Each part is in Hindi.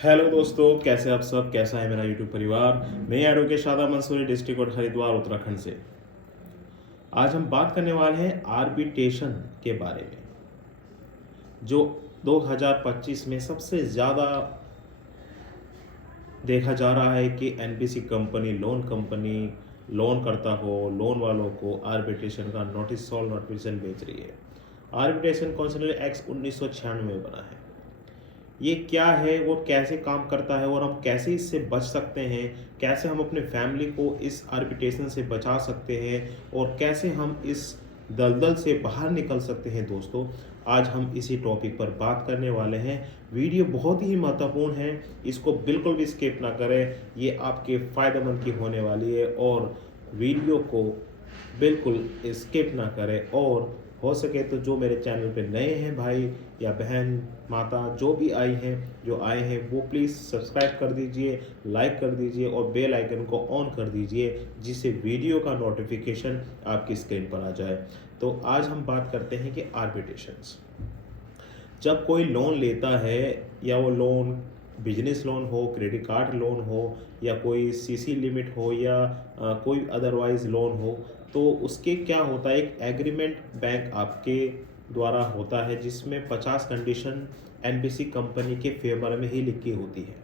हेलो दोस्तों, कैसे आप सब? कैसा है मेरा यूट्यूब परिवार? मैं advocate Shadab Mansoori, district court Haridwar Uttarakhand से। आज हम बात करने वाले हैं आर्बिट्रेशन के बारे में, जो 2025 में सबसे ज़्यादा देखा जा रहा है कि NBC company, loan company loan करता हो, लोन वालों को आर्बिट्रेशन का नोटिस सॉल्व नोटिफिकेशन भेज रही है। आर्बिट्रेशन कौंसिल एक्ट 1996 में बना है। ये क्या है, वो कैसे काम करता है और हम कैसे इससे बच सकते हैं, कैसे हम अपने फैमिली को इस आर्बिट्रेशन से बचा सकते हैं और कैसे हम इस दलदल से बाहर निकल सकते हैं। दोस्तों, आज हम इसी टॉपिक पर बात करने वाले हैं। वीडियो बहुत ही महत्वपूर्ण है, इसको बिल्कुल भी स्किप ना करें। ये आपके फ़ायदेमंद की होने वाली है और वीडियो को बिल्कुल स्किप ना करें। और हो सके तो जो मेरे चैनल पे नए हैं भाई या बहन, माता जो भी आई हैं, जो आए हैं, वो प्लीज़ सब्सक्राइब कर दीजिए, लाइक कर दीजिए और बेल आइकन को ऑन कर दीजिए, जिससे वीडियो का नोटिफिकेशन आपकी स्क्रीन पर आ जाए। तो आज हम बात करते हैं कि आर्बिट्रेशंस। जब कोई लोन लेता है, या वो लोन बिजनेस लोन हो, क्रेडिट कार्ड लोन हो, या कोई सीसी लिमिट हो, या कोई अदरवाइज लोन हो, तो उसके क्या होता है, एक एग्रीमेंट बैंक आपके द्वारा होता है जिसमें 50 कंडीशन एनबीसी कंपनी के फेवर में ही लिखी होती है,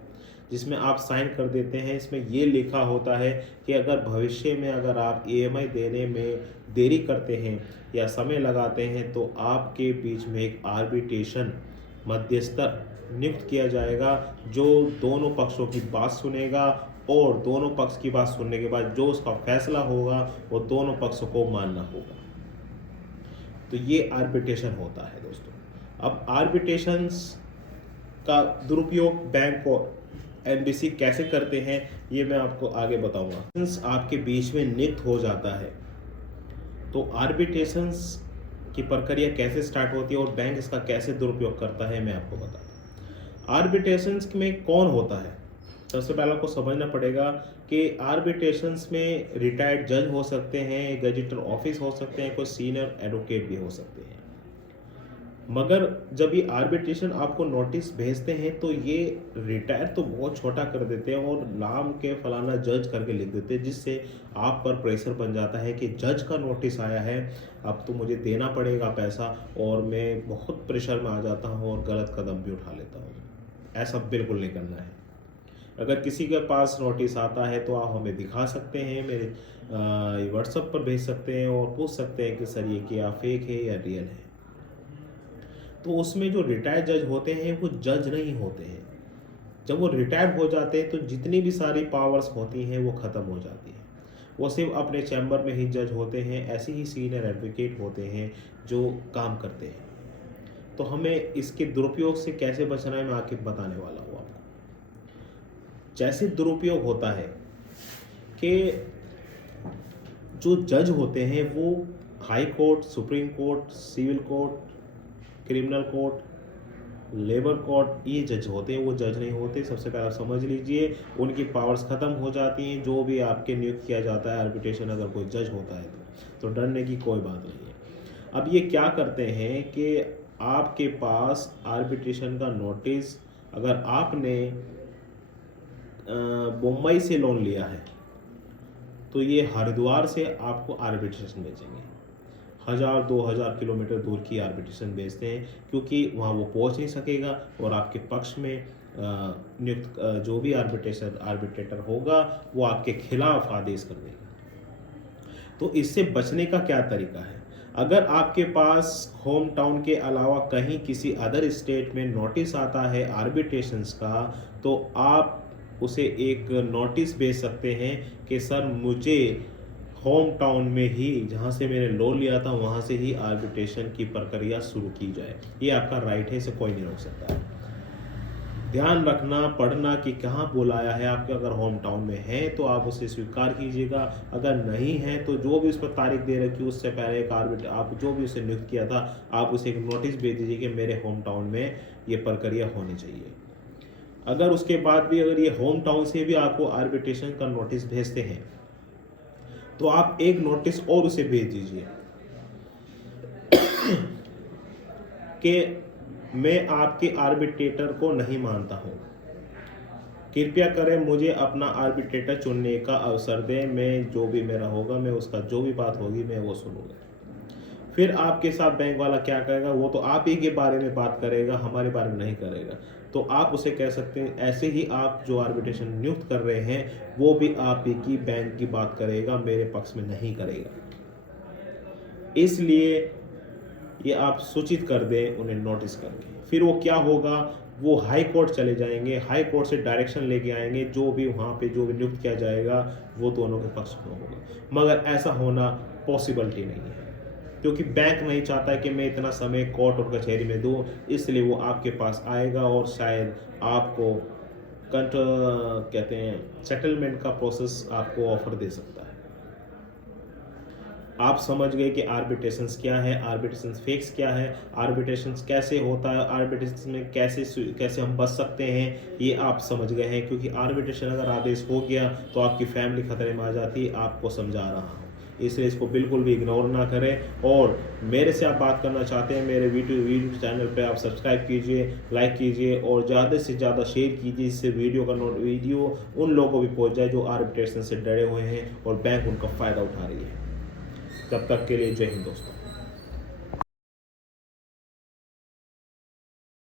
जिसमें आप साइन कर देते हैं। इसमें ये लिखा होता है कि अगर भविष्य में अगर आप ईएमआई देने में देरी करते हैं या समय लगाते हैं, तो आपके बीच में एक आर्बिट्रेशन मध्यस्थ नियुक्त किया जाएगा, जो दोनों पक्षों की बात सुनेगा और दोनों पक्ष की बात सुनने के बाद जो उसका फैसला होगा वो दोनों पक्षों को मानना होगा। तो ये आर्बिट्रेशन होता है दोस्तों। अब आर्बिट्रेशंस का दुरुपयोग बैंक और एनबीसी कैसे करते हैं, ये मैं आपको आगे बताऊंगा। आपके बीच में नियुक्त हो जाता है, तो आर्बिट्रेशंस की प्रक्रिया कैसे स्टार्ट होती है और बैंक इसका कैसे दुरुपयोग करता है, मैं आपको बताता हूँ। आर्बिट्रेशंस में कौन होता है? सबसे पहले आपको समझना पड़ेगा कि आर्बिट्रेशंस में रिटायर्ड जज हो सकते हैं, गजेटर ऑफिस हो सकते हैं, कोई सीनियर एडवोकेट भी हो सकते हैं। मगर जब ये आर्बिट्रेशन आपको नोटिस भेजते हैं, तो ये रिटायर तो बहुत छोटा कर देते हैं और नाम के फलाना जज करके लिख देते हैं, जिससे आप पर प्रेशर बन जाता है कि जज का नोटिस आया है, अब तो मुझे देना पड़ेगा पैसा, और मैं बहुत प्रेशर में आ जाता हूँ और गलत कदम भी उठा लेता हूँ। ऐसा बिल्कुल नहीं करना है। अगर किसी के पास नोटिस आता है तो आप हमें दिखा सकते हैं, मेरे व्हाट्सएप पर भेज सकते हैं और पूछ सकते हैं कि सर ये क्या फेक है या रियल है। तो उसमें जो रिटायर्ड जज होते हैं वो जज नहीं होते हैं। जब वो रिटायर्ड हो जाते हैं तो जितनी भी सारी पावर्स होती हैं वो ख़त्म हो जाती हैं। वो सिर्फ अपने चैम्बर में ही जज होते हैं। ऐसे ही सीनियर एडवोकेट होते हैं जो काम करते हैं। तो हमें इसके दुरुपयोग से कैसे बचना है, मैं आके बताने वाला हूँ आपको। जैसे दुरुपयोग होता है कि जो जज होते हैं वो high court, supreme court, civil court, criminal court, labour court, ये जज होते हैं, वो जज नहीं होते। सबसे पहले आप समझ लीजिए, उनकी पावर्स ख़त्म हो जाती हैं। जो भी आपके नियुक्त किया जाता है आर्बिट्रेशन, अगर कोई जज होता है तो डरने की कोई बात नहीं है। अब ये क्या करते हैं कि आपके पास आर्बिट्रेशन का नोटिस, अगर आपने मुंबई से लोन लिया है, तो ये हरिद्वार से आपको आर्बिट्रेशन भेजेंगे। 1000-2000 किलोमीटर दूर की आर्बिट्रेशन भेजते हैं, क्योंकि वहाँ वो पहुँच नहीं सकेगा और आपके पक्ष में नियुक्त जो भी आर्बिट्रेटर होगा वो आपके खिलाफ आदेश कर देगा। तो इससे बचने का क्या तरीका है? अगर आपके पास होम टाउन के अलावा कहीं किसी अदर स्टेट में नोटिस आता है आर्बिट्रेशंस का, तो आप उसे एक नोटिस भेज सकते हैं कि सर मुझे होम टाउन में ही, जहाँ से मैंने लोन लिया था, वहाँ से ही आर्बिट्रेशन की प्रक्रिया शुरू की जाए। ये आपका राइट है, इसे कोई नहीं रोक सकता है। ध्यान रखना, पढ़ना कि कहाँ बुलाया है। आपके अगर होम टाउन में है तो आप उसे स्वीकार कीजिएगा, अगर नहीं है तो जो भी उस पर तारीख दे रखी उससे पहले एक आप जो भी उसे नियुक्त किया था, आप उसे एक नोटिस भेज दीजिए कि मेरे होम टाउन में ये प्रक्रिया होनी चाहिए। अगर उसके बाद भी अगर ये होम टाउन से भी आपको आर्बिट्रेशन का नोटिस भेजते हैं, तो आप एक नोटिस और उसे भेज दीजिए कि मैं आपके आर्बिट्रेटर को नहीं मानता हूँ, कृपया करें मुझे अपना आर्बिट्रेटर चुनने का अवसर दें, मैं जो भी मेरा होगा मैं उसका जो भी बात होगी मैं वो सुनूंगा। फिर आपके साथ बैंक वाला क्या करेगा, वो तो आप ही के बारे में बात करेगा, हमारे बारे में नहीं करेगा। तो आप उसे कह सकते हैं ऐसे ही आप जो आर्बिट्रेशन नियुक्त कर रहे हैं वो भी आप ही की बैंक की बात करेगा, मेरे पक्ष में नहीं करेगा। इसलिए ये आप सूचित कर दें उन्हें नोटिस करके। फिर वो क्या होगा, वो हाई कोर्ट चले जाएंगे, हाई कोर्ट से डायरेक्शन लेके आएंगे, जो भी वहाँ पे जो भी नियुक्त किया जाएगा वो दोनों के पक्ष में होगा। मगर ऐसा होना पॉसिबिलिटी नहीं है, क्योंकि बैंक नहीं चाहता है कि मैं इतना समय कोर्ट और कचहरी में दूं, इसलिए वो आपके पास आएगा और शायद आपको कंट कहते हैं सेटलमेंट का प्रोसेस आपको ऑफर दे सकता है। आप समझ गए कि आर्बिट्रेशंस क्या है, आर्बिट्रेशंस फिक्स क्या है, आर्बिट्रेशंस कैसे होता है, आर्बिट्रेशन में कैसे कैसे हम बच सकते हैं, ये आप समझ गए हैं। क्योंकि आर्बिट्रेशन अगर आदेश हो गया तो आपकी फैमिली खतरे में आ जाती है, आपको समझा रहा हूँ। इसलिए इसको बिल्कुल भी इग्नोर ना करें। और मेरे से आप बात करना चाहते हैं, मेरे वीडियो चैनल पे आप सब्सक्राइब कीजिए, लाइक कीजिए और ज़्यादा से ज़्यादा शेयर कीजिए, जिससे वीडियो उन लोगों को भी पहुंच जाए जो आर्बिट्रेशन से डरे हुए हैं और बैंक उनका फ़ायदा उठा रही है। तब तक के लिए जय हिंद दोस्तों।